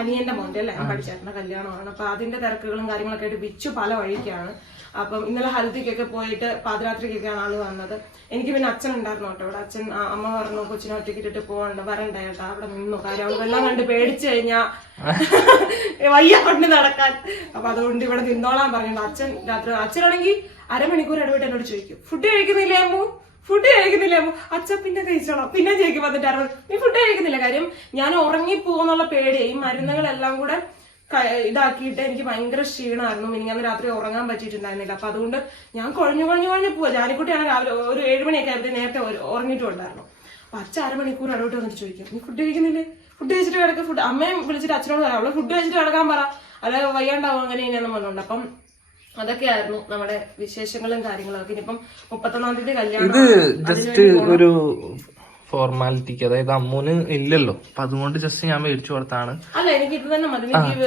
അനിയന്റെ മോന്റെ അല്ലെ? പഠിച്ചേട്ടന്റെ കല്യാണമാണ്. അപ്പൊ അതിന്റെ തിരക്കുകളും കാര്യങ്ങളൊക്കെ ആയിട്ട് വിച്ചു പല വഴിക്കാണ്. അപ്പം ഇന്നലെ ഹൽദിക്കൊക്കെ പോയിട്ട് പാതിരാത്രിക്കൊക്കെയാണ് ആൾ വന്നത്. എനിക്ക് പിന്നെ അച്ഛൻ ഉണ്ടായിരുന്നു കേട്ടോ ഇവിടെ. അച്ഛൻ അമ്മ പറഞ്ഞു കൊച്ചിനെ ഒറ്റയ്ക്ക് ഇട്ടിട്ട് പോകണ്ട വരണ്ട ചേട്ടാ അവിടെ നിന്നു. കാര്യം അവൾ വെള്ളം കണ്ട് പേടിച്ചു കഴിഞ്ഞാ വയ്യ കൊണ്ട് നടക്കാൻ. അപ്പൊ അതുകൊണ്ട് ഇവിടെ നിന്നോളാൻ പറഞ്ഞു അച്ഛൻ രാത്രി അച്ഛനാണെങ്കിൽ അരമണിക്കൂർ ഇടവിട്ട് എന്നോട് ചോദിക്കും ഫുഡ് കഴിക്കുന്നില്ലേ അമ്മു? ഫുഡ് കഴിക്കുന്നില്ല അമ്മു? അച്ഛൻ പിന്നെ കഴിച്ചോളാം. പിന്നെ ചോദിക്കും വന്നിട്ട് അരമണി നീ ഫുഡ് കഴിക്കുന്നില്ല? കാര്യം ഞാൻ ഉറങ്ങി പോകുന്നുള്ള പേടിയെ. ഈ മരുന്നുകളെല്ലാം കൂടെ ഇതാക്കിയിട്ട് എനിക്ക് ഭയങ്കര ക്ഷീണമായിരുന്നു മിനിങ്ങാന്ന് രാത്രി ഉറങ്ങാൻ പറ്റിയിട്ടുണ്ടായിരുന്നില്ല. അപ്പൊ അതുകൊണ്ട് ഞാൻ കുഴഞ്ഞു കുഴഞ്ഞു കുഴഞ്ഞു പോവാ. ജാനിക്കുട്ടിയാണ് രാവിലെ ഒരു ഏഴ് മണിയൊക്കെ ആയപ്പോഴത്തെ നേരത്തെ ഉറങ്ങിയിട്ടുണ്ടായിരുന്നു. അപ്പൊ അച്ഛൻ അരമണിക്കൂർ ഇടവിട്ട് വന്നിട്ട് ചോദിക്കും നീ ഫുഡ് കഴിക്കുന്നില്ലേ? ഫുഡ് കഴിച്ചിട്ട് കിടക്ക് ഫുഡ് അമ്മയും വിളിച്ചിട്ട് അച്ഛനോട് പറയാം അവൾ ഫുഡ് കഴിച്ചിട്ട് കിടക്കാൻ പറ. അല്ലെ വയ്യാണ്ടാവും അങ്ങനെ ഇങ്ങനെയെന്ന് പറഞ്ഞുണ്ട് അപ്പം അതൊക്കെയായിരുന്നു നമ്മുടെ വിശേഷങ്ങളും കാര്യങ്ങളും ഒക്കെ. ഇനിയിപ്പം മുപ്പത്തൊന്നാം തീയതി കല്യാണം ഇത് ജസ്റ്റ് ഒരു ഫോർമാലിറ്റിക്ക് അതായത് അമ്മൂന് ഇല്ലല്ലോ. അപ്പൊ അതുകൊണ്ട് ജസ്റ്റ് ഞാൻ മേടിച്ചു കൊടുത്താണ്. അല്ല എനിക്ക് ഇത് തന്നെ മതി.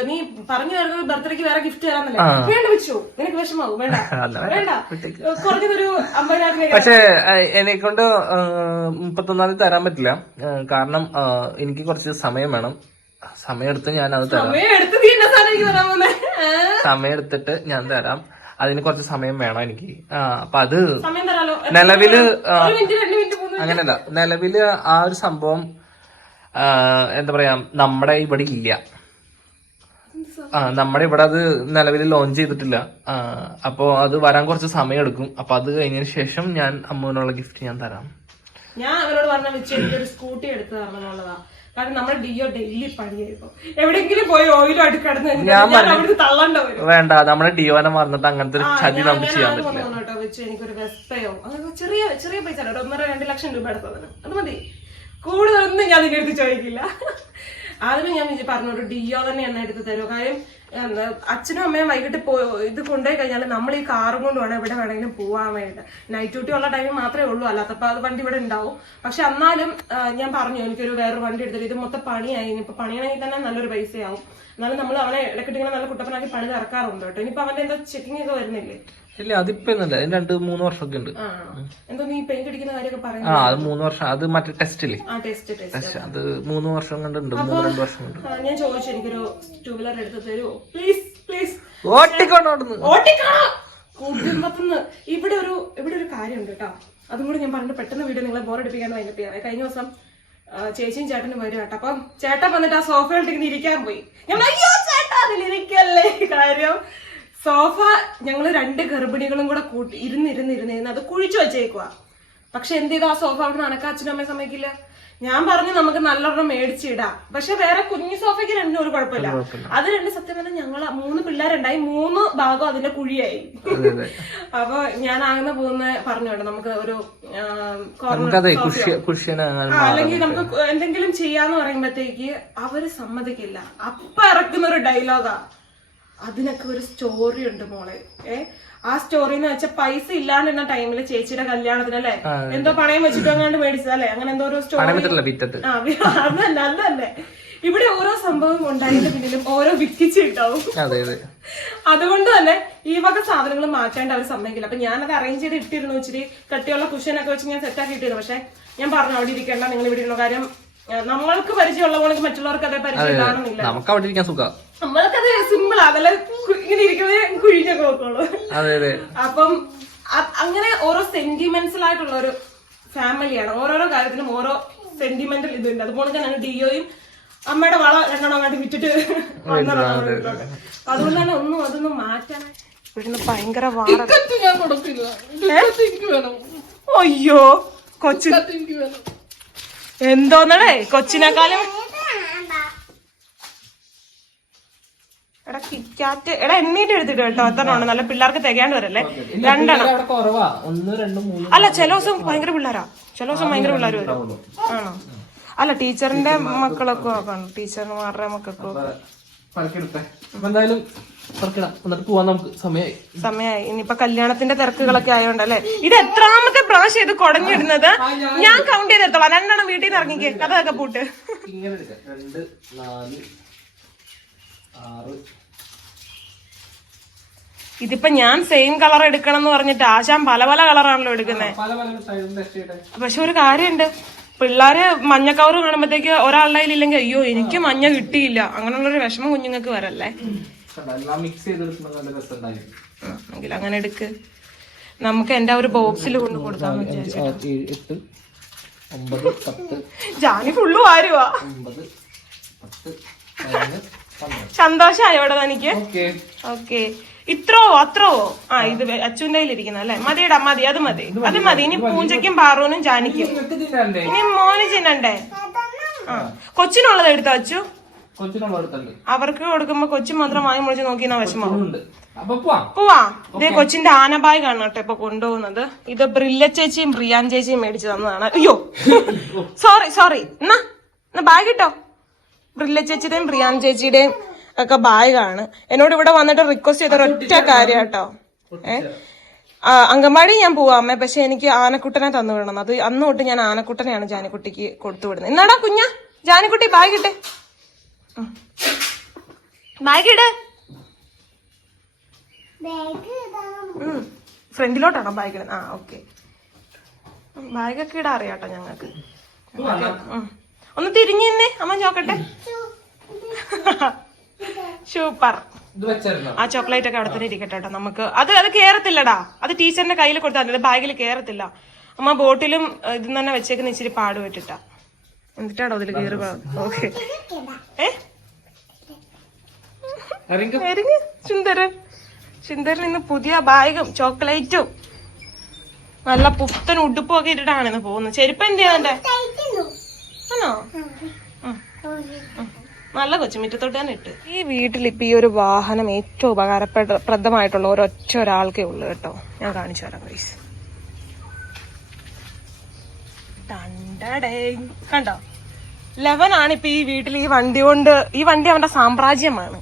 നീ പറഞ്ഞു വരുന്നത് ബർത്ത്ഡേക്ക് വേറെ ഗിഫ്റ്റ് തരാന്നല്ലേ വേണ്ട വെച്ചു നിനക്ക് വിഷമാവും വേണ്ട. വേണ്ട. കുറഞ്ഞതൊരു അമ്പതിനായിരം പക്ഷേ എന്നെ കൊണ്ട് മുപ്പത്തൊന്നാം തീയതി തരാൻ പറ്റില്ല. കാരണം എനിക്ക് കുറച്ച് സമയം വേണം. സമയമെടുത്ത് ഞാൻ അത് തരാം. സമയമെടുത്തിട്ട് ഞാൻ തരാം. അതിന് കുറച്ച് സമയം വേണം എനിക്ക്. അപ്പൊ അത് നിലവിൽ അങ്ങനല്ല നിലവിൽ ആ ഒരു സംഭവം എന്താ പറയാ നമ്മുടെ ഇവിടെ ഇല്ല. ആ നമ്മുടെ ഇവിടെ അത് നിലവിൽ ലോഞ്ച് ചെയ്തിട്ടില്ല. അപ്പോ അത് വരാൻ കുറച്ച് സമയം എടുക്കും അപ്പൊ അത് കഴിഞ്ഞതിന് ശേഷം ഞാൻ അമ്മുവിനുള്ള ഗിഫ്റ്റ് ഞാൻ തരാം. ഞാൻ അവരോട് പറഞ്ഞ വെച്ച് സ്കൂട്ടി എടുത്ത് തരണം എന്നുള്ളതാ. കാരണം നമ്മൾ ഡിയോ ഡെയിലി പണിയായിരുന്നു. എവിടെയെങ്കിലും പോയി ഓയിലും അടുക്കടന്ന് ഞാൻ തള്ളണ്ട വരും. വേണ്ട നമ്മുടെ ഡിയോനെ മറന്നിട്ട് അങ്ങനത്തെ ഒരു ചതി നമുക്ക് ചെയ്യാൻ പറ്റില്ല. കേട്ടോ വെച്ചു എനിക്കൊരു വെസ്പയോ അങ്ങനെ ചെറിയ ചെറിയ പൈസ ഒരു ഒന്നര രണ്ട് ലക്ഷം രൂപ എടുത്തതിന് അത് മതി. കൂടുതലൊന്നും ഞാൻ നിന്റെ അടുത്ത് ചോദിക്കില്ല. ആദ്യമേ ഞാൻ പറഞ്ഞു ഒരു ഡിയോ തന്നെ എണ്ണ എടുത്ത് തരുമോ കാര്യം അച്ഛനും അമ്മയും വൈകിട്ട് പോ ഇത് കൊണ്ടുപോയി കഴിഞ്ഞാൽ നമ്മൾ ഈ കാറും കൊണ്ട് വേണം എവിടെ വേണമെങ്കിലും പോവാൻ വേണ്ടി. നൈറ്റ് ഡ്യൂട്ടി ഉള്ള ടൈമിൽ മാത്രമേ ഉള്ളൂ. അല്ലാത്തപ്പോൾ അത് വണ്ടി ഇവിടെ ഉണ്ടാവും. പക്ഷെ എന്നാലും ഞാൻ പറഞ്ഞു എനിക്കൊരു വേറൊരു വണ്ടി എടുത്തിട്ട് ഇത് മൊത്തം പണിയായി. ഇനിയിപ്പോൾ പണിയാണെങ്കിൽ തന്നെ നല്ലൊരു പൈസയാവും. എന്നാലും നമ്മൾ അവനെ ഇടയ്ക്കിട്ട് ഇങ്ങനെ നല്ല കുട്ടപ്പനാക്കി പണി ഇറക്കാറുണ്ട് കേട്ടോ. ഇനിയിപ്പോൾ അവന്റെ എന്താ ചെക്കിംഗ് ഒക്കെ വരുന്നില്ലേ? ഇല്ല അതിപ്പോ ഒന്നുമില്ല. രണ്ട് മൂന്ന് വർഷമൊക്കെ ഉണ്ട്. ആ അത് മൂന്ന് വർഷം. അത് മറ്റേ ടെസ്റ്റില്ലേ ടെസ്റ്റ് അത് മൂന്ന് വർഷം കണ്ടുണ്ട് മൂന്ന് രണ്ട് വർഷം കണ്ടു ഞാൻ ചോദിച്ചു. എനിക്കൊരു ടൂ വീലർ എടുത്ത് തരുമോ? പ്ലീസ് പ്ലീസ് ഓട്ടിക്കൊണ്ടോടുന്നു ഓട്ടിക്കണം? കുടുംബത്തിന്ന്. ഇവിടെ ഒരു ഇവിടെ ഒരു കാര്യമുണ്ട് കേട്ടോ. അതും കൂടി ഞാൻ പറഞ്ഞിട്ട് പെട്ടെന്ന് വീഡിയോ നിങ്ങളെ ബോറടിപ്പിക്കാൻ വൈകിട്ട് ചെയ്യാം കഴിഞ്ഞ ദിവസം ചേച്ചിയും ചേട്ടനും വരും കേട്ടോ. അപ്പം ചേട്ടൻ വന്നിട്ട് ആ സോഫയിലോട്ട് ഇങ്ങനെ ഇരിക്കാൻ പോയി. ഞാൻ അയ്യോ ചേട്ടാ അതിലിരിക്കല്ലേ? കാര്യം സോഫ ഞങ്ങൾ രണ്ട് ഗർഭിണികളും കൂടെ കൂട്ടി ഇരുന്നിരുന്ന് ഇരുന്നിരുന്ന് അത് കുഴിച്ചു വെച്ചേക്കുക പക്ഷെ എന്ത് ചെയ്തു? ആ സോഫ അവിടെ നടക്കാൻ അച്ഛനും അമ്മയും സമ്മതിക്കില്ല. ഞാൻ പറഞ്ഞു നമുക്ക് നല്ലൊരെണ്ണം മേടിച്ചിടാം. പക്ഷെ വേറെ കുഞ്ഞു സോഫയ്ക്ക് രണ്ടിനും ഒരു കുഴപ്പമില്ല. അത് രണ്ട് സത്യം പറഞ്ഞാൽ ഞങ്ങൾ മൂന്ന് പിള്ളേരുണ്ടായി. മൂന്ന് ഭാഗം അതിന്റെ കുഴിയായി. അപ്പൊ ഞാൻ ആകുന്ന പോകുന്ന പറഞ്ഞു കേട്ടോ നമുക്ക് ഒരു അല്ലെങ്കിൽ നമുക്ക് എന്തെങ്കിലും ചെയ്യാന്ന് പറയുമ്പോഴത്തേക്ക് അവർ സമ്മതിക്കില്ല. അപ്പൊ ഇറക്കുന്ന ഒരു ഡയലോഗാ അതിനൊക്കെ ഒരു സ്റ്റോറി ഉണ്ട് മോളെ. ഏ? ആ സ്റ്റോറി എന്ന് വെച്ചാൽ പൈസ ഇല്ലാണ്ടിരുന്ന ടൈമിൽ ചേച്ചിയുടെ കല്യാണത്തിന് അല്ലേ? എന്തോ പണയം വെച്ചിട്ട് അങ്ങാണ്ട് മേടിച്ചതല്ലേ അങ്ങനെ എന്തോ ഒരു സ്റ്റോറി ആ അതല്ല അതല്ലേ. ഇവിടെ ഓരോ സംഭവം ഉണ്ടായതിന്റെ പിന്നിലും ഓരോ അതെ അതുകൊണ്ട് തന്നെ ഈ വക സാധനങ്ങൾ മാറ്റാണ്ട് അവർ സമ്മതിക്കില്ല. അപ്പൊ ഞാനത് അറേഞ്ച് ചെയ്ത് ഇട്ടിരുന്നു ഇച്ചിരി കട്ടിയുള്ള കുഷനൊക്കെ വെച്ച് ഞാൻ സെറ്റ് ആക്കി ഇട്ടിരുന്നു പക്ഷെ ഞാൻ പറഞ്ഞു അവിടെ ഇരിക്കേണ്ട നിങ്ങൾ ഇവിടെ ഇരുന്ന. കാര്യം നമ്മൾക്ക് പരിചയമുള്ള പോലെ മറ്റുള്ളവർക്ക് അതേ പരിചയം കാണുന്നില്ല. നമുക്ക് അവിടെ ഇരിക്കാൻ സുഖ. നമ്മൾക്കത് സിമ്പിൾ അതല്ല ഇങ്ങനെ ഇരിക്കുന്നത് കുഴിഞ്ഞൊക്കെ നോക്കുള്ളൂ അതെ അതെ. അപ്പം അങ്ങനെ ഓരോ സെന്റിമെന്റ്സൽ ആയിട്ടുള്ള ഒരു ഫാമിലിയാണ് ഓരോരോ കാര്യത്തിനും ഓരോ സെന്റിമെന്റൽ ഇതുണ്ട്. അതുപോലെ തന്നെ തന്നെയാണ് ഡിയോയും അമ്മയുടെ വള രണ്ടെണ്ണം അങ്ങോട്ട് വിറ്റിട്ട് വന്നതാണ്. അതുകൊണ്ട് തന്നെ ഒന്നും അതൊന്നും മാറ്റാൻ ഇവിടുന്ന് ഭയങ്കര വാറ. അയ്യോ കൊച്ചു. എന്തോന്നടേ കൊച്ചിനെക്കാളും എടാ കിറ്റാറ്റ് എടാ എണ്ണീട്ട് എടുത്തിട്ട് കേട്ടോ എത്ര ഉണ്ട് നല്ല പിള്ളേർക്ക് തികയാണ്ട് വരല്ലേ? രണ്ടെണ്ണം. അല്ല ചില ദിവസം ഭയങ്കര പിള്ളേരാ. ചില ദിവസം ഭയങ്കര പിള്ളേർ വരും. ആണോ? അല്ല ടീച്ചറിന്റെ മക്കളൊക്കെ ടീച്ചർമാരുടെ മക്കൾക്കൊക്കെ എന്തായാലും സമയമായി സമയമായി ഇനിയിപ്പൊ കല്യാണത്തിന്റെ തിരക്കുകളൊക്കെ ആയതുകൊണ്ടല്ലേ ഇത് എത്രാമത്തെ പ്രാവശ്യം ഇത് കുടഞ്ഞിടുന്നത്? ഞാൻ കൗണ്ട് ചെയ്തെത്തോളാം രണ്ടെണ്ണം വീട്ടിൽ നിന്ന് ഇറങ്ങിക്കേ. കഥയൊക്കെ പൂട്ട്. ഇങ്ങനെ ആറ്. ഇതിപ്പോ ഞാൻ സെയിം കളർ എടുക്കണം എന്ന് പറഞ്ഞിട്ട് ആശാൻ പല പല കളറാണല്ലോ എടുക്കുന്നത് പല പല പക്ഷെ ഒരു കാര്യമുണ്ട്. പിള്ളേര് മഞ്ഞ കവർ കാണുമ്പോഴത്തേക്ക് ഒരാളുടെ ഇല്ലെങ്കിൽ അയ്യോ എനിക്ക് മഞ്ഞ കിട്ടിയില്ല. അങ്ങനെയുള്ളൊരു വിഷമം കുഞ്ഞുങ്ങൾക്ക് വരല്ലേ? എങ്കിൽ അങ്ങനെ എടുക്ക്. നമുക്ക് എന്റെ ഒരു ബോക്സിൽ കൊണ്ട് കൊടുക്കാൻ ജാനി ഫുള്ള് വാരുവാ. ഒമ്പത് പത്ത് സന്തോഷായോടെ തനിക്ക്? ഓക്കെ. ഇത്രോ അത്രോ ആ ഇത് അച്ഛന്റെ കയ്യിലിരിക്കുന്ന അല്ലെ? മതിയടാ മതി അത് മതി. അത് മതി. ഇനി പൂഞ്ചയ്ക്കും പാറൂനും ജാനിക്കും. ഇനി മോന് ചിന്നണ്ടേ ആ. കൊച്ചിനുള്ളത് എടുത്തോ അച്ചു? അവർക്ക് കൊടുക്കുമ്പോ കൊച്ചു മാത്രം വാങ്ങി മുളിച്ച് നോക്കിയെന്നാ വിഷമം. ഉണ്ട് അപ്പൊ പോവാം. ഇതേ കൊച്ചിന്റെ ആനബായ് കാണട്ടെ കേട്ടോ ഇപ്പൊ കൊണ്ടുപോകുന്നത്. ഇത് ബ്രില്ല ചേച്ചിയും പ്രിയാൻ ചേച്ചിയും മേടിച്ചു തന്നതാണ്. അയ്യോ. സോറി സോറി എന്നാ എന്നാ ബാഗ് ഇട്ടോ? ബ്രില്ല ചേച്ചിയുടെയും പ്രിയാൻ ചേച്ചിയുടെയും ഒക്കെ ബാഗാണ്. എന്നോട് ഇവിടെ വന്നിട്ട് റിക്വസ്റ്റ് ചെയ്ത ഒറ്റ കാര്യം കേട്ടോ. ഏ? ആ, അങ്കൻവാടി ഞാൻ പോവാം അമ്മേ പക്ഷെ എനിക്ക് ആനക്കുട്ടനെ തന്നു വിടണം. അത് അന്ന് തൊട്ട് ഞാൻ ആനക്കുട്ടനെയാണ് ജാനിക്കുട്ടിക്ക് കൊടുത്തു വിടുന്നത്. എന്നാടാ കുഞ്ഞ ജാനിക്കുട്ടി ബാഗ് ഇട്ടേ. ബാഗ് ഇട്. ഫ്രണ്ടിലോട്ടാണോ ബാഗ് ഇടുന്നത്? ആ ഓക്കെ ബാഗൊക്കെ ഇടാറിയാട്ടോ ഞങ്ങൾക്ക്. ഒന്ന് തിരിഞ്ഞു നിന്നേ. അമ്മ നോക്കട്ടെ. സൂപ്പർ. ആ ചോക്ലേറ്റ് ഒക്കെ അവിടെ തന്നെ ഇരിക്കട്ടെ കേട്ടോ. നമുക്ക് അത് അത് കേറത്തില്ലടാ. അത് ടീച്ചറിന്റെ കയ്യിൽ കൊടുത്താൽ ബാഗിൽ കേറത്തില്ല. അമ്മ ബോട്ടിലും ഇതും തന്നെ വെച്ചേക്കുന്ന ഇച്ചിരി പാട് പറ്റിട്ടാ എന്നിട്ടാണോ അതിൽ കേറുക ഓക്കെ. സുന്ദരൻ. സുന്ദരൻ ഇന്ന് പുതിയ ബാഗും ചോക്ലേറ്റും. നല്ല പുത്തൻ ഉടുപ്പും ഒക്കെ ഇട്ടിട്ടാണ് ഇന്ന് പോകുന്നത്. ചെരുപ്പ് എന്ത് ചെയ്യാന്റെ തയ്ക്കുന്നു ആണോ. നല്ല കൊച്ചു മുറ്റത്തോട്ട് തന്നെ ഇട്ട്. ഈ വീട്ടിൽ ഇപ്പൊ ഈ ഒരു വാഹനം ഏറ്റവും ഉപകാരപ്രദമായിട്ടുള്ള ഒരൊറ്റ ഒരാൾക്കേ ഉള്ളൂ കേട്ടോ. ഞാൻ കാണിച്ചു തരാം പ്ലീസ് കണ്ടോ? ലെവൻ ആണ് ഇപ്പൊ ഈ വീട്ടിൽ ഈ വണ്ടി കൊണ്ട് ഈ വണ്ടി അവന്റെ സാമ്രാജ്യമാണ്.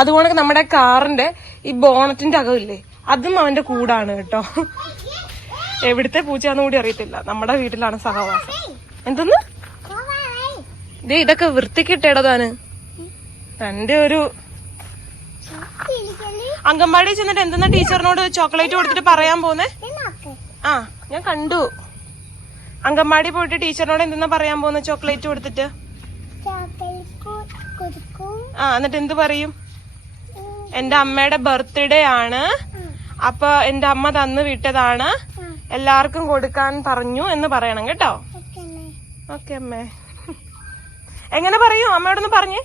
അതുകൊണ്ട് നമ്മുടെ കാറിന്റെ ഈ ബോണറ്റിന്റെ അകമില്ലേ അതും അവന്റെ കൂടാണ് കേട്ടോ. എവിടുത്തെ പൂച്ചയാന്ന് കൂടി അറിയത്തില്ല. നമ്മുടെ വീട്ടിലാണ് സഹവാസം. എന്തെന്ന്? ദേ ഇതൊക്കെ വൃത്തിക്കിട്ടേടതാണ്. തന്റെ ഒരു അംഗൻവാടി ചെന്നിട്ട് എന്തെന്നാ ടീച്ചറിനോട് ചോക്ലേറ്റ് കൊടുത്തിട്ട് പറയാൻ പോന്നെ? ആ ഞാൻ കണ്ടു. അംഗൻവാടി പോയിട്ട് ടീച്ചറിനോട് എന്തെന്നാ പറയാൻ പോന്നെ ചോക്ലേറ്റ് കൊടുത്തിട്ട്? ആ എന്നിട്ട് എന്ത് പറയും? എന്റെ അമ്മയുടെ ബർത്ത്ഡേ ആണ്. അപ്പൊ എന്റെ അമ്മ തന്നു വിട്ടതാണ്. എല്ലാവർക്കും കൊടുക്കാൻ പറഞ്ഞു എന്ന് പറയണം കേട്ടോ. ഓക്കെ ഓക്കെ അമ്മേ. എങ്ങനെ പറയൂ? അമ്മയോടൊന്ന് പറഞ്ഞേ.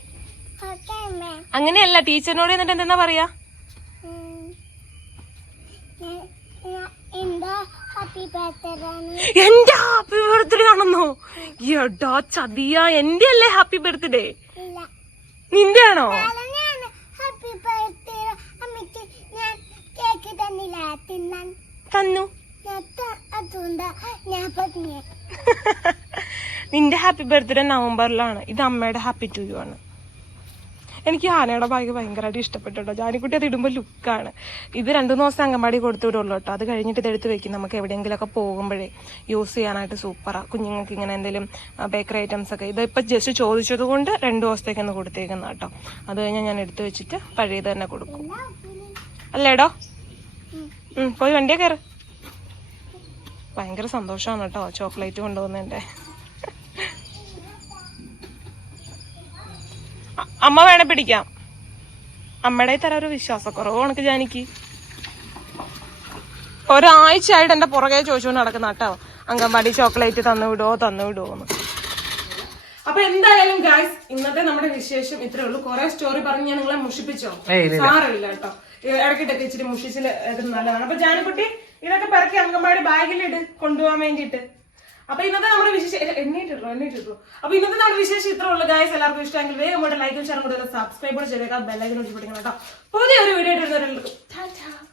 അങ്ങനെയല്ല ടീച്ചറിനോട് എന്നിട്ട് എന്തെന്നാ പറയാ? എന്താ ആണ്? എന്റെ ഹാപ്പി ബർത്ത്ഡേ ആണെന്നോ? എടാ ചതിയ. എന്റെ അല്ലേ ഹാപ്പി ബർത്ത്ഡേ നിന്റെ ആണോ തന്നു. നിന്റെ ഹാപ്പി ബർത്ത്ഡേ നവംബറിലാണ്. ഇത് അമ്മയുടെ ഹാപ്പി ടു യു ആണ്. എനിക്ക് ആനയുടെ ബാഗ് ഭയങ്കരമായിട്ട് ഇഷ്ടപ്പെട്ടു കേട്ടോ ജാനിക്കുട്ടി അത് ഇടുമ്പോൾ ലുക്കാണ്. ഇത് രണ്ടു ദിവസം അംഗൻവാടി കൊടുത്തു വിടുള്ളൂ കേട്ടോ. അത് കഴിഞ്ഞിട്ട് ഇത് എടുത്ത് വെക്കും. നമുക്ക് എവിടെയെങ്കിലുമൊക്കെ പോകുമ്പോഴേ യൂസ് ചെയ്യാനായിട്ട് സൂപ്പറാണ് കുഞ്ഞുങ്ങൾക്ക് ഇങ്ങനെ എന്തെങ്കിലും ബേക്കറി ഐറ്റംസ് ഒക്കെ. ഇത് ഇപ്പം ജസ്റ്റ് ചോദിച്ചത് കൊണ്ട് രണ്ട് ദിവസത്തേക്കൊന്ന് കൊടുത്തേക്കുന്ന കേട്ടോ. അത് കഴിഞ്ഞാൽ ഞാൻ എടുത്ത് വെച്ചിട്ട് പഴയത് തന്നെ കൊടുക്കും. അല്ലേടോ? പോയി വണ്ടിയെ കയറ്. ഭയങ്കര സന്തോഷമാണ് കേട്ടോ ചോക്ലേറ്റ് കൊണ്ടുപോകുന്നതിന്റെ അമ്മ വേണേ പിടിക്കാം. അമ്മയുടെ തരാൻ ഒരു വിശ്വാസക്കുറവ് ഉണക്ക് ജാനിക്ക്. ഒരാഴ്ചയായിട്ട് എന്റെ പുറകെ ചോദിച്ചുകൊണ്ട് നടക്കുന്ന കേട്ടോ അംഗൻവാടി ചോക്ലേറ്റ് തന്നു വിടുവോ തന്നു വിടുവോ എന്ന്. അപ്പൊ എന്തായാലും ഗായ്സ് ഇന്നത്തെ നമ്മുടെ വിശേഷം ഇത്രേ ഉള്ളൂ. കുറെ സ്റ്റോറി പറഞ്ഞ് ഞാൻ നിങ്ങളെ മുഷിപ്പിച്ചോ? സാറില്ല കേട്ടോ. ഇടയ്ക്കിട്ടൊക്കെ ഇച്ചിരി മുഷിച്ചിൽ നല്ലതാണ്. അപ്പൊ ജാനുകുട്ടി ഇതൊക്കെ പിറക്കി ബാഗിൽ ബാഗിലിട് കൊണ്ടുപോകാൻ വേണ്ടിയിട്ട്. അപ്പൊ ഇന്നത്തെ നമ്മുടെ വിശേഷം എണ്ണീട്ടിട്ടു എണ്ണീട്ടിട്ടു അപ്പൊ ഇന്നത്തെ നമ്മുടെ വിശേഷം ഇത്ര ഉള്ളു ഗായ്സ് എല്ലാവർക്കും ഇഷ്ടമെങ്കിൽ വേഗം കൂടെ ലൈക്കും ഷെയറും കൂടെ സബ്സ്ക്രൈബ് ചെയ്തേക്കാം ബെല്ലൈക്കനും കൂടി കേട്ടോ. പുതിയ ഒരു വീഡിയോ ഇട്ട് വരുന്നവരെല്ലാം